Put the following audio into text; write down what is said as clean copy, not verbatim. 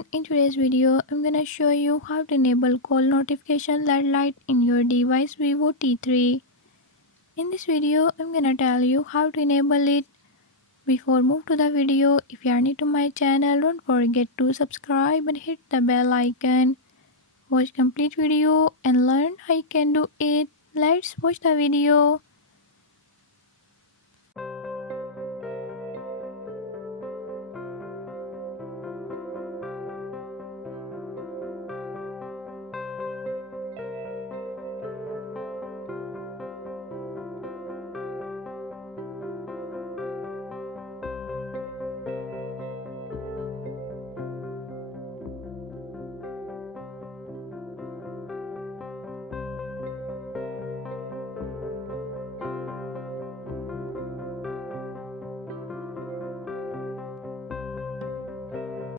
everyone, in today's video I'm gonna show you how to enable call notification LED light in your device Vivo T3. In this video I'm gonna tell you how to enable it. Before move to the video, if you are new to my channel, don't forget to subscribe and hit the bell icon. Watch complete video and learn how you can do it. Let's watch the video.